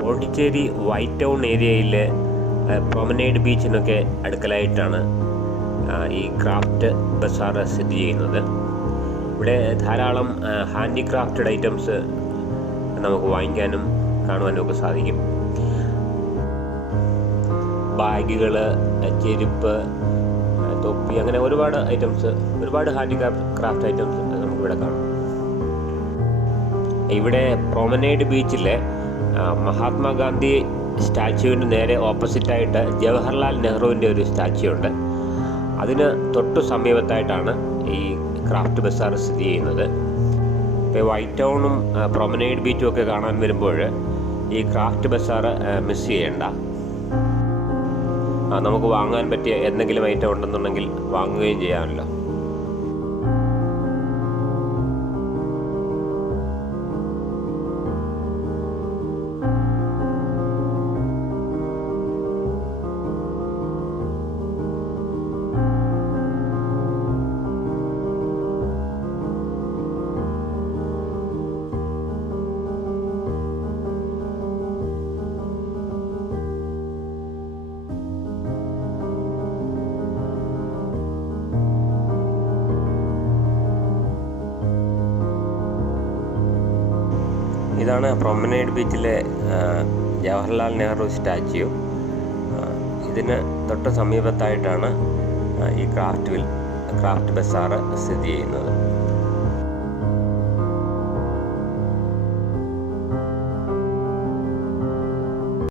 Pondicherry white town ഏരിയയിലെ promenade ബീച്ചിനൊക്കെ അടുക്കലായിട്ടാണ് ഈ craft Bazar സ്ഥിതി ചെയ്യുന്നത്. ഇവിടെ ധാരാളം ഹാൻഡിക്രാഫ്റ്റഡ് ഐറ്റംസ് നമുക്ക് വാങ്ങിക്കാനും കാണുവാനും ഒക്കെ സാധിക്കും. ബാഗുകൾ, ചെരുപ്പ്, തൊപ്പി, അങ്ങനെ ഒരുപാട് ഐറ്റംസ്, ഒരുപാട് ഹാൻഡിക്രാഫ്റ്റ് ഐറ്റംസ് നമുക്കിവിടെ കാണാം. ഇവിടെ പ്രൊമനേഡ് ബീച്ചിലെ മഹാത്മാഗാന്ധി സ്റ്റാച്യുവിന് നേരെ ഓപ്പോസിറ്റായിട്ട് ജവഹർലാൽ നെഹ്റുവിൻ്റെ ഒരു സ്റ്റാച്യു ഉണ്ട്. അതിന് തൊട്ടു സമീപത്തായിട്ടാണ് ഈ ക്രാഫ്റ്റ് ബസാർ സ്ഥിതി ചെയ്യുന്നത്. ഇപ്പോൾ വൈറ്റ് ടൗണും പ്രൊമനേഡ് ബീച്ചും ഒക്കെ കാണാൻ വരുമ്പോൾ ഈ ക്രാഫ്റ്റ് ബസാർ മിസ് ചെയ്യേണ്ട. നമുക്ക് വാങ്ങാൻ പറ്റിയ എന്തെങ്കിലും ഐറ്റം ഉണ്ടെന്നുണ്ടെങ്കിൽ വാങ്ങുകയും ചെയ്യാമല്ലോ. ഇതാണ് പ്രൊമനേഡ് ബീച്ചിലെ ജവഹർലാൽ നെഹ്റു സ്റ്റാച്യു. ഇതിന് തൊട്ട് സമീപത്തായിട്ടാണ് ഈ ക്രാഫ്റ്റ് ബസാർ സ്ഥിതി ചെയ്യുന്നത്.